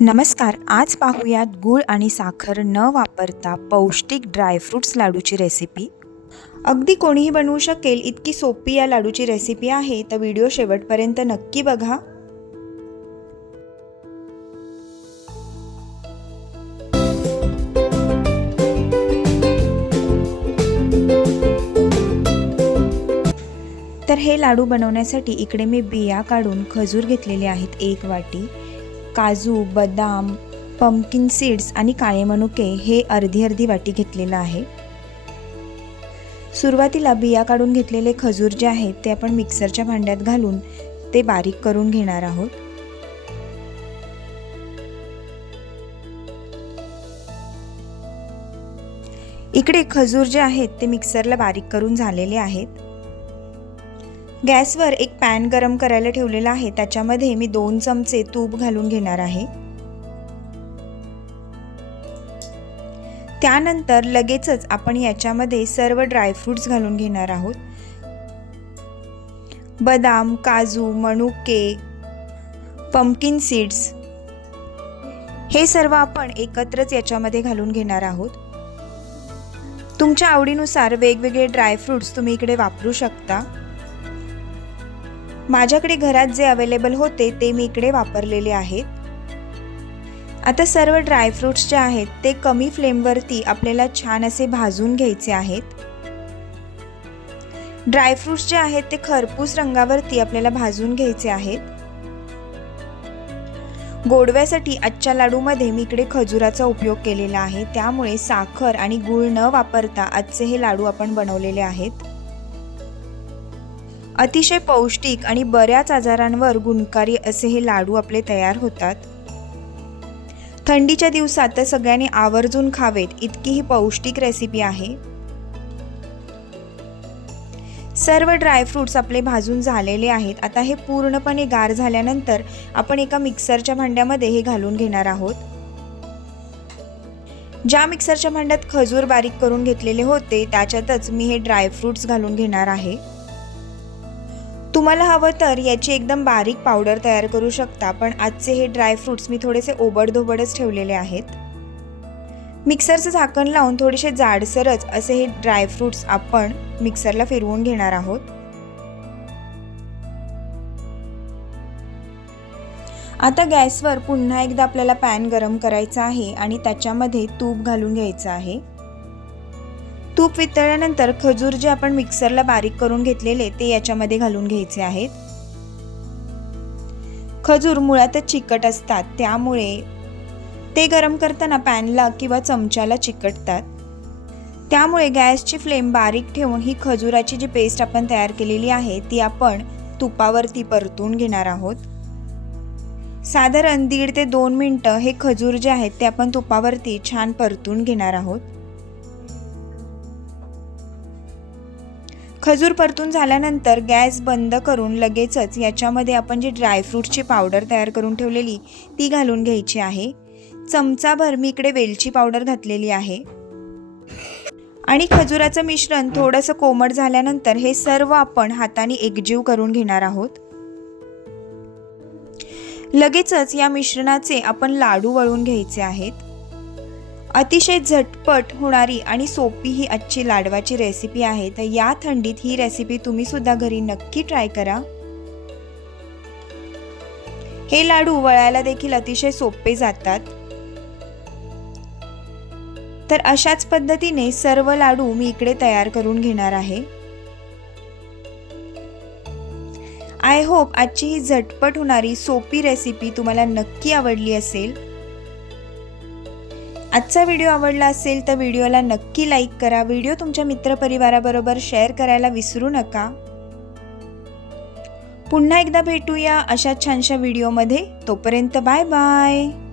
नमस्कार आज पाहूयात गूळ आणि साखर न वापरता पौष्टिक ड्रायफ्रूट्स लाडूची रेसिपी. अगदी कोणीही बनवू शकेल इतकी सोपी या लाडूची रेसिपी आहे तर व्हिडिओ शेवटपर्यंत नक्की बघा. तर हे लाडू बनवण्यासाठी इकडे मी बिया काढून खजूर घेतलेले आहेत एक वाटी. काजू बदाम पंपकिन सीड्स आणि काळे मनुके हे अर्धी अर्धी वाटी घेतलेलं आहे. सुरुवातीला बिया काढून घेतलेले खजूर जे आहेत ते आपण मिक्सरच्या भांड्यात घालून ते बारीक करून घेणार आहोत. इकडे खजूर जे आहेत ते मिक्सरला बारीक करून झालेले आहेत. गॅसवर एक पॅन गरम करायला ठेवलेला आहे. त्याच्यामध्ये मी दोन चमचे तूप घालून घेणार आहे. त्यानंतर लगेचच आपण याच्यामध्ये सर्व ड्रायफ्रुट्स घालून घेणार आहोत. बदाम काजू मनुके पंपकिन सीड्स हे सर्व आपण एकत्रच याच्यामध्ये घालून घेणार आहोत. तुमच्या आवडीनुसार वेगवेगळे ड्रायफ्रुट्स तुम्ही इकडे वापरू शकता. माझ्याकडे घरात जे अवेलेबल होते ते मी इकडे वापरलेले आहेत. आता सर्व ड्रायफ्रुट्स जे आहेत ते कमी फ्लेमवरती आपल्याला छान असे भाजून घ्यायचे आहेत. ड्रायफ्रुट्स जे आहेत ते खरपूस रंगावरती आपल्याला भाजून घ्यायचे आहेत. गोडव्यासाठी आजच्या लाडूमध्ये मी इकडे खजुराचा उपयोग केलेला आहे. त्यामुळे साखर आणि गूळ न वापरता आजचे हे लाडू आपण बनवलेले आहेत. अतिशय पौष्टिक आणि बऱ्याच आजारांवर गुणकारी असे हे लाडू आपले तयार होतात. थंडीच्या दिवसात तर सगळ्यांनी आवर्जून खावेत इतकी ही पौष्टिक रेसिपी आहे. सर्व ड्रायफ्रुट्स आपले भाजून झालेले आहेत. आता हे पूर्णपणे गार झाल्यानंतर आपण एका मिक्सरच्या भांड्यामध्ये हे घालून घेणार आहोत. ज्या मिक्सरच्या भांड्यात खजूर बारीक करून घेतलेले होते त्याच्यातच मी हे ड्रायफ्रुट्स घालून घेणार आहे. तुम्हाला हवं तर याची एकदम बारीक पावडर तयार करू शकता पण आजचे हे ड्रायफ्रुट्स मी थोडेसे ओबडधोबडच ठेवलेले आहेत. मिक्सरचं झाकण लावून थोडेसे जाडसरच असे हे ड्रायफ्रुट्स आपण मिक्सरला फिरवून घेणार आहोत. आता गॅसवर पुन्हा एकदा आपल्याला पॅन गरम करायचा आहे आणि त्याच्यामध्ये तूप घालून घ्यायचं आहे. तूप वितळल्यानंतर खजूर जे आपण मिक्सरला बारीक करून घेतलेले ते याच्यामध्ये घालून घ्यायचे आहेत. खजूर मुळातच चिकट असतात त्यामुळे ते गरम करताना पॅनला किंवा चमच्याला चिकटतात. त्यामुळे गॅसची फ्लेम बारीक ठेवून ही खजुराची जी पेस्ट आपण तयार केलेली आहे ती आपण तुपावरती परतून घेणार आहोत. साधारण दीड ते दोन मिनटं हे खजूर जे आहेत ते आपण तुपावरती छान परतून घेणार आहोत. खजूर परतून झाल्यानंतर गॅस बंद करून लगेचच याच्यामध्ये आपण जी ड्रायफ्रूटची पावडर तयार करून ठेवलेली ती घालून घ्यायची आहे. चमचाभर मी इकडे वेलची पावडर घातलेली आहे. आणि खजुराचं मिश्रण थोडंसं कोमट झाल्यानंतर हे सर्व आपण हाताने एकजीव करून घेणार आहोत. लगेचच या मिश्रणाचे आपण लाडू वळून घ्यायचे आहेत. अतिशय झटपट होणारी आणि सोपी ही आजची लाडवाची रेसिपी आहे. तर या थंडीत ही रेसिपी तुम्ही सुद्धा घरी नक्की ट्राय करा. हे लाडू वळायला देखील अतिशय सोपे जातात. तर अशाच पद्धतीने सर्व लाडू मी इकडे तयार करून घेणार आहे. आय होप आजची ही झटपट होणारी सोपी रेसिपी तुम्हाला नक्की आवडली असेल. आजचा व्हिडिओ आवडला असेल तर व्हिडिओला नक्की लाईक करा. व्हिडिओ तुमच्या मित्रपरिवाराबरोबर शेअर करायला विसरू नका. पुन्हा एकदा भेटूया अशा छानशा व्हिडिओमध्ये. तोपर्यंत बाय बाय.